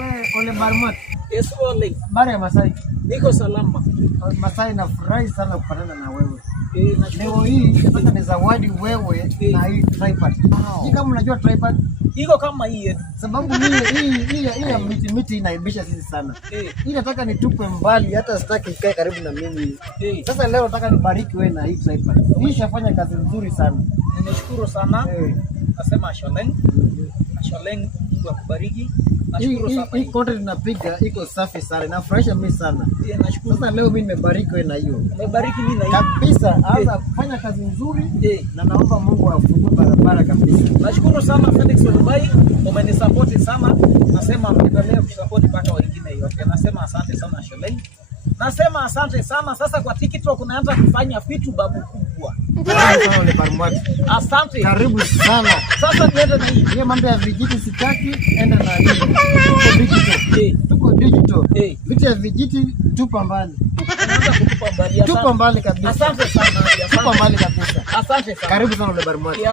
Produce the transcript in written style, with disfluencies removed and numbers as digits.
Wewe Ole Barmat. Yesu Ole. Habari ya Masai? Niko salama. Masai, nafurahi sana kupatana na wewe. Leo hii nataka ni zawadi wewe na hii tripod. Hii kama unajua tripod? Iko kama hii. Sababu hii ya miti inaibisha sisi sana. Hii nataka nitupe mbali, hata sitaki ikae karibu na mimi. Sasa leo nataka nibariki wewe na hii tripod. Hii shafanya kazi nzuri sana. Ninashukuru sana. Nasema Sholeng. Sholeng, Mungu akubariki. Nashukuru sana. Hii content tunapiga iko safi sana. Nafurahisha mimi sana. Nashukuru. Sasa leo mimi nimebariki wewe na hiyo. Nimebariki mimi na hiyo. Kabisa, anza kufanya kazi nzuri na naomba Mungu afungue barabara kabisa. Nashukuru sana Felix Olubai, umenisupport sana. Nasema mwendelee kusupport mpaka wengine yote. Nasema asante sana Sholeng. Nasema asante sana. Sasa kwa TikTok unaanza kufanya vitu babu kubwa. Ole Barmat. Asante. Karibu sana. Sasa niende na hii. Hiyo mambo ya vijiti sitaki, enda na hii. Tuko digital. Tuko digital. Vitu ya vijiti tupa mbali. Unaanza kutupa mbali. Tupa mbali kabisa. Asante sana. Tupa mbali kabisa. Asante sana. Karibu sana Ole Barmat.